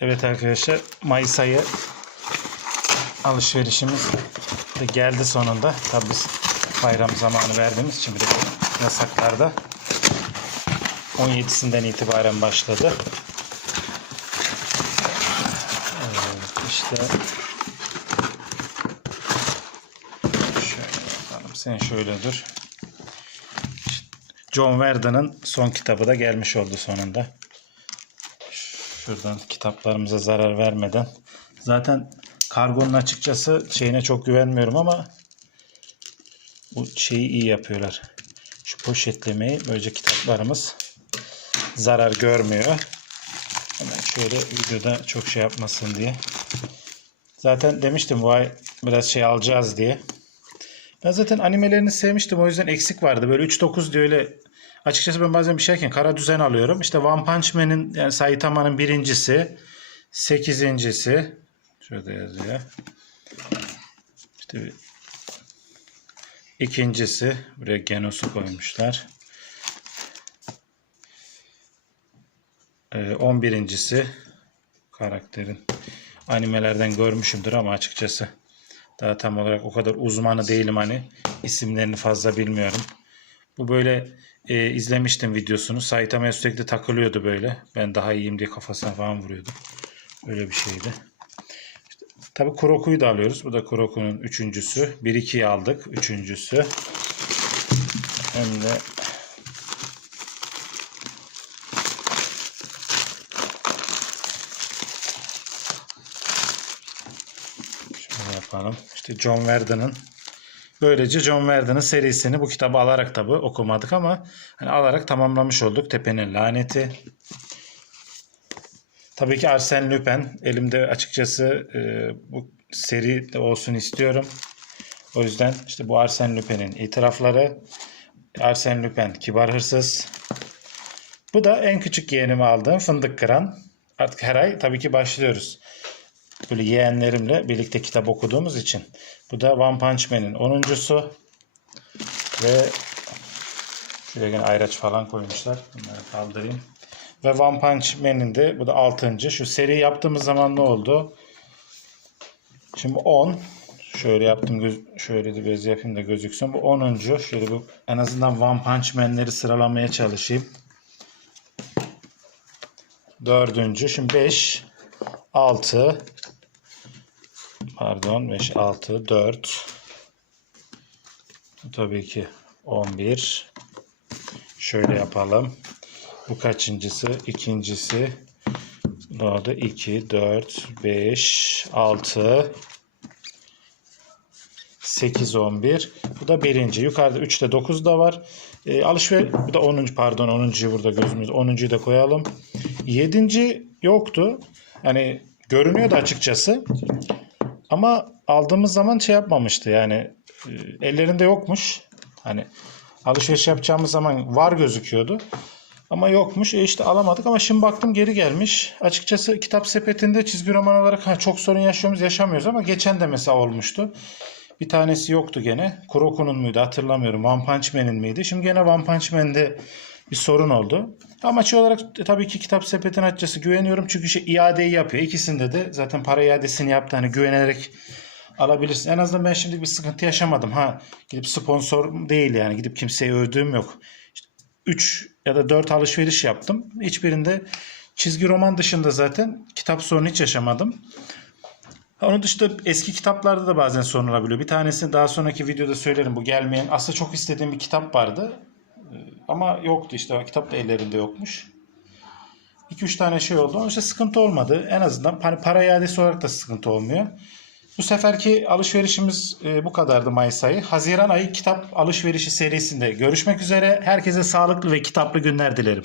Evet arkadaşlar Mayıs ayı alışverişimiz de geldi sonunda. Tabi biz bayram zamanı verdiğimiz için bir de yasaklarda 17'sinden itibaren başladı. Evet, işte şöyle bakalım sen şöyle dur. John Verdon'ın son kitabı da gelmiş oldu sonunda. Şuradan kitaplarımıza zarar vermeden. Zaten kargonun açıkçası şeyine çok güvenmiyorum ama bu şeyi iyi yapıyorlar. Şu poşetlemeyi böylece kitaplarımız zarar görmüyor. Hemen şöyle videoda çok şey yapmasın diye. Zaten demiştim bu ay biraz şey alacağız diye. Ben zaten animelerini sevmiştim o yüzden eksik vardı. Böyle 3-9 diye öyle açıkçası ben bazen bir şeyken kara düzen alıyorum. İşte One Punch Man'in yani Saitama'nın birincisi, sekizincisi şurada yazıyor. İşte bir- ikincisi buraya Genos'u koymuşlar. Ee, on birincisi karakterin animelerden görmüşümdür ama açıkçası daha tam olarak o kadar uzmanı değilim hani. isimlerini fazla bilmiyorum. Bu böyle e, izlemiştim videosunu. Saitama'ya sürekli takılıyordu böyle. Ben daha iyiyim diye kafasına falan vuruyordu. Öyle bir şeydi. İşte, tabii Kuroku'yu da alıyoruz. Bu da Kuroku'nun üçüncüsü. 1-2'yi aldık. Üçüncüsü. Hem de Şöyle yapalım. İşte John Verdon'ın böylece John Verdon'ın serisini bu kitabı alarak tabi okumadık ama hani alarak tamamlamış olduk. Tepe'nin laneti. Tabii ki Arsène Lupin. Elimde açıkçası e, bu seri de olsun istiyorum. O yüzden işte bu Arsène Lupin'in itirafları. Arsène Lupin kibar hırsız. Bu da en küçük yeğenime aldığım fındık kıran. Artık her ay tabii ki başlıyoruz böyle yeğenlerimle birlikte kitap okuduğumuz için. Bu da One Punch Man'in 10.sü ve şuraya yine ayraç falan koymuşlar. Bunları kaldırayım. Ve One Punch Man'in de bu da 6. Şu seri yaptığımız zaman ne oldu? Şimdi 10 şöyle yaptım göz, şöyle de biraz yapayım da gözüksün. Bu 10. Şöyle bu en azından One Punch Man'leri sıralamaya çalışayım. Dördüncü. Şimdi 5 6 pardon 5 6 4 tabii ki 11 şöyle yapalım. Bu kaçıncısı? İkincisi. Ne oldu? 2 4 5 6 8 11 bu da birinci. Yukarıda 3'te 9 da var. E, alışveriş bu da 10. pardon 10.'yu burada gözümüz. 10.'yu da koyalım. 7. yoktu. Yani görünüyordu açıkçası ama aldığımız zaman şey yapmamıştı yani e, ellerinde yokmuş. Hani alışveriş yapacağımız zaman var gözüküyordu. Ama yokmuş. E işte alamadık ama şimdi baktım geri gelmiş. Açıkçası kitap sepetinde çizgi roman olarak ha, çok sorun yaşıyoruz yaşamıyoruz ama geçen de mesela olmuştu. Bir tanesi yoktu gene. Kuroku'nun muydu hatırlamıyorum. One Punch Man'in miydi? Şimdi gene One Punch Man'de bir sorun oldu. Amaçı olarak e, tabii ki kitap sepetine açıkçası güveniyorum. Çünkü şey iadeyi yapıyor. İkisinde de zaten para iadesini yaptı. Hani güvenerek alabilirsin. En azından ben şimdi bir sıkıntı yaşamadım. Ha gidip sponsor değil yani. Gidip kimseye övdüğüm yok. İşte 3 ya da 4 alışveriş yaptım. Hiçbirinde çizgi roman dışında zaten kitap sorunu hiç yaşamadım. Onun dışında eski kitaplarda da bazen sorun olabiliyor. Bir tanesini daha sonraki videoda söylerim bu gelmeyen. Aslında çok istediğim bir kitap vardı. Ama yoktu işte o kitap da ellerinde yokmuş. 2-3 tane şey oldu. Ama işte sıkıntı olmadı. En azından hani para iadesi olarak da sıkıntı olmuyor. Bu seferki alışverişimiz e, bu kadardı Mayıs ayı. Haziran ayı kitap alışverişi serisinde görüşmek üzere. Herkese sağlıklı ve kitaplı günler dilerim.